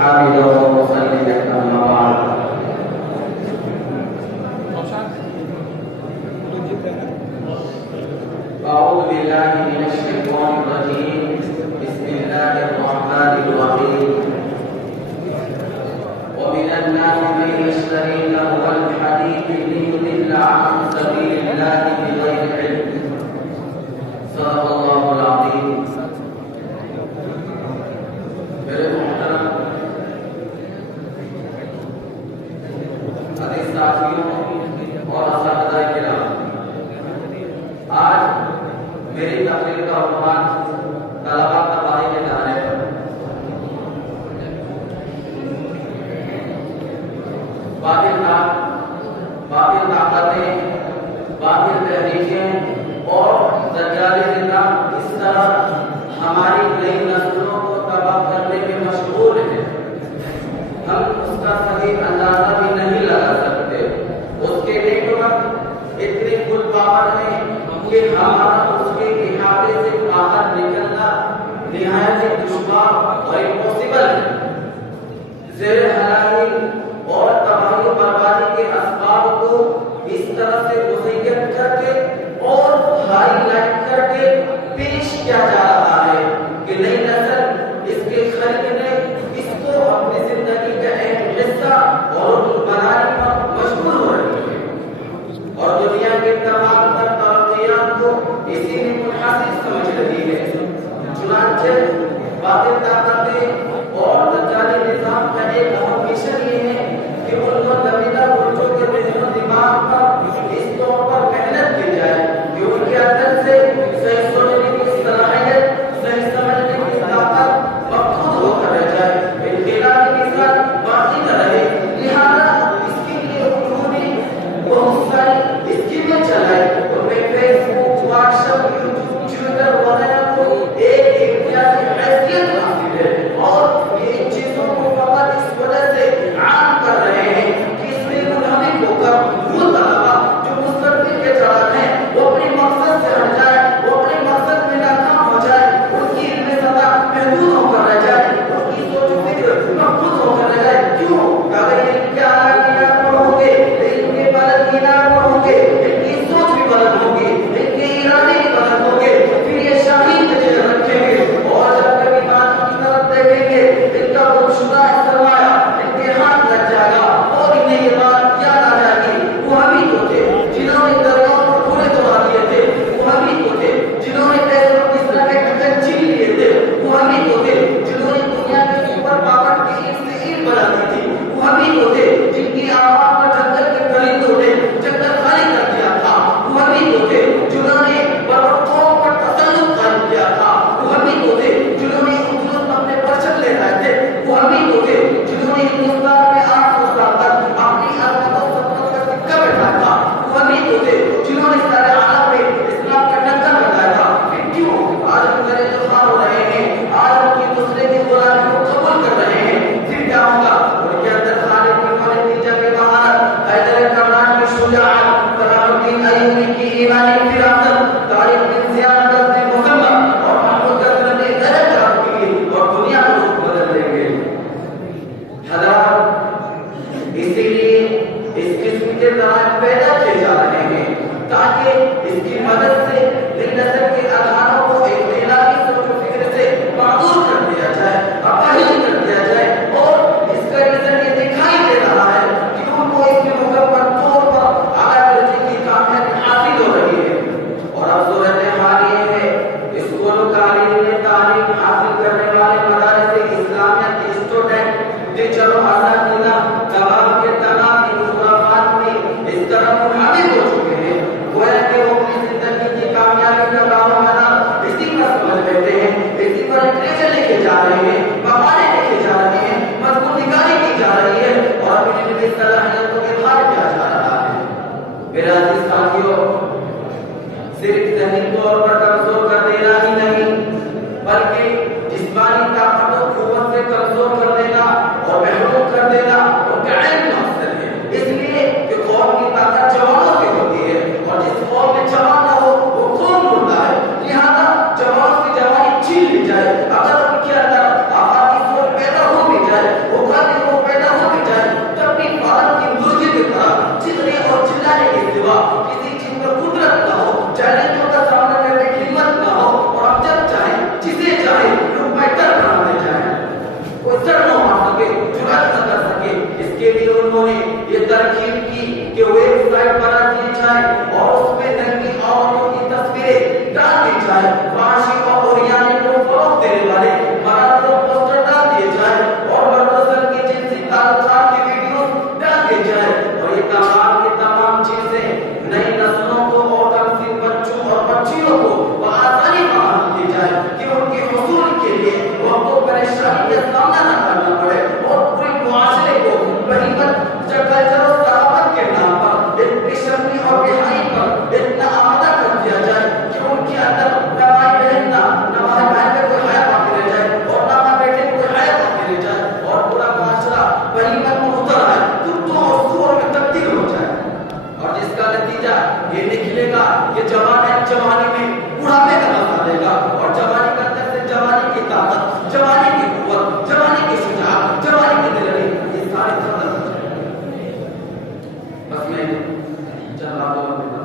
حامدا ومصليا أما بعد أعوذ بالله من الشيطان الرجيم بسم الله الرحمن الرحيم ومن الناس من يشتري لهو الحديث ليضل عن سبيل الله بغير علم صدق الله العظيم. میرے محترم عزیز ساتھیوں اور اساتذہ کرام، آج میری تقریر کا عنوان طلباء تباہی کے دانے پر۔ باطل طاقتیں، باطل تحریکیں اور دجال زندہ اس طرح ہماری نئی نسلوں کو تباہ کرنے میں مشغول ہیں، ہم اس کا صحیح اندازہ بھی نہیں لگا سکتے۔ اس کے نیٹ ورک اتنے فل پاور ہیں کہ ہمارا اس کے احاطے سے باہر نکلنا نہایت دشوار اور امپاسبل ہے۔ زیر حلال اور تباہی و بربادی کے اسباب کو اس طرح سے مزین کر کے اور ہائی لائٹ کر کے پیش کیا جا رہا ہے کہ نئی نسل اس کے خریدنے، اس کو اپنی زندگی کا ایک حصہ اور بنانے پر مشغول ہو رہی ہے اور دنیا کے تمام تر ترقیات کو اسی میں منحصر سمجھ رہی ہے۔ چنانچہ باطل طاقتیں اور دجالی نظام کا ایک اہم مشن یہ ہے کہ ان کو نبیدہ برجوں کے ذہن و دماغ پر اس طور پر محنت کی جائے کہ ان کے اندر سے صحیح سوچنے کی صلاحیت، صحیح سمجھنے کی طاقت مفقود ہو کر رہ جائے، انقلابی مزاج باقی نہ رہے۔ لہذا اس کے لیے انہوں نے بہت ساری اسکیمیں چلائی، ان میں فیس بک، واٹس ایپ، یوٹیوب، ٹویٹر وغیرہ کو ایک امتیازی حیثیت حاصل ہے اور یہ ان چیزوں کو فقط اس وجہ سے عام کر رہے ہیں کہ اس میں منہمک ہو کر وہ طلبا جو مستقبل کے چڑھاتے ہیں وہ اپنے مقصد سے ہٹ جائے، وہ اپنے مقصد میں ناکام ہو جائے، ان کی علم سطح محدود ہو کر رہ جائے، ان کی سوچ و فکر محدود ہو کر رہ جائے۔ کیوں؟ اگر ان کے اعلیٰ مینار پر ہوں گے، ان کے بلند مینار پر ہوں گے، ان کی سوچ بھی بلند ہوگی، ان کے ارادے بھی بلند ہوں گے، پھر یہ شاہین کے جگہ رکھیں گے اور جب کبھی بات کی طرف دیکھیں گے ان کا وہ شدہ سرمایہ ان کے ہاتھ لگ جائے گا اور انہیں یہ بات یاد آ جائے گی وہ ہمیں تو تھے جنہوں نے دریاؤں کو پورے توڑا دیے تھے، وہ ہمیں تو تھے جنہوں نے پیسوں کو اس طرح کے ڈھکن چھین لیے تھے، وہ ہمیں تو تھے جنہوں نے دنیا کے سپر پاور کی اینٹ سے اینٹ بنا دی تھی، وہ ہمیں تو تھے جن کی آواز پر جنگل کے پرندوں نے جنگل خالی کر دیا تھا، وہ ہمیں تو تھے جنہوں نے بربرقوم پر تسلط قائم کیا تھا، وہ ہمیں تو تھے جنہوں نے اردو اپنے پرچم لے رہے تھے، وہ ہمیں تو تھے جنہوں نے ہندوستان میں 800 سال تک اپنی عظمت و سلطنت کا سکہ بٹھایا تھا، وہ ہمیں تو تھے جنہوں نے سارے عالم میں اسلام کا ڈنکا بجایا تھا۔ پھر کیوں آج ہم کرے جو خواہ ہو رہے ہیں، آج ہم کی دوسرے کی غلامی کو قبول کر رہے ہیں، پھر کیا ہوگا؟ ان کے اندر خالد بن ولید کی جنگ مہارت، حیدر کرمان کی شجاعت، صلاح الدین ایوبی کی ایمانی فراست، طارق بن زیاد غزنی مکمل اور محمود غزنوی غیرت کی اور دنیا کو بدل دیں گے۔ حضرات، اسی لیے اس قسم کے ذرائع پیدا کیے جا رہے ہیں تاکہ اس کی مدد سے نئی نسل کے اذہانوں کو انقلابی سوچ و فکر سے معذور کر دیا جائے، اپاہج کر دیا جائے اور اس کا نظر یہ دکھائی دے رہا ہے کہ ان کو اس میں مکمل طور پر اعلیٰ درجے کی کامیابی حاصل ہو رہی ہے۔ اور اب صورتحال یہ ہے اسکول و کالج میں تعلیم حاصل کرنے والے مدارس اسلامیہ کے اسٹوڈنٹ ٹیچر و اساتذہ تمام کے تمام ان خرافات میں اس طرح منہمک ہو چکے ہیں گویا کہ وہ اپنی زندگی کی کامیابی کا دعویٰ اسی پر سمجھ بیٹھے ہیں، اسی پر لٹریچر لے کے جا رہے ہیں، مقالے لے کے جا رہے ہیں، مضمون نگاری کی جا رہی ہے اور اپنی علمی صلاحیت کو اظہار کیا جا رہا ہے۔ میرے عزیز ساتھیوں، صرف ذہنی طور پر کمزور کر دینا ہی نہیں بلکہ جسمانی طاقت و قوت سے کمزور کر دینا اور محروم کر دینا ان کا عین مقصد ہے۔ اس لیے کہ قوم کی طاقت جوانوں سے ہوتی ہے اور جس قوم میں جوان نہ ہو وہ قوم مردہ ہے۔ لہذا جوانوں کی جوانی چھین لی جائے، اگر ان کے اندر آبادی پیدا ہو بھی جائے وہ میں چند باتوں پر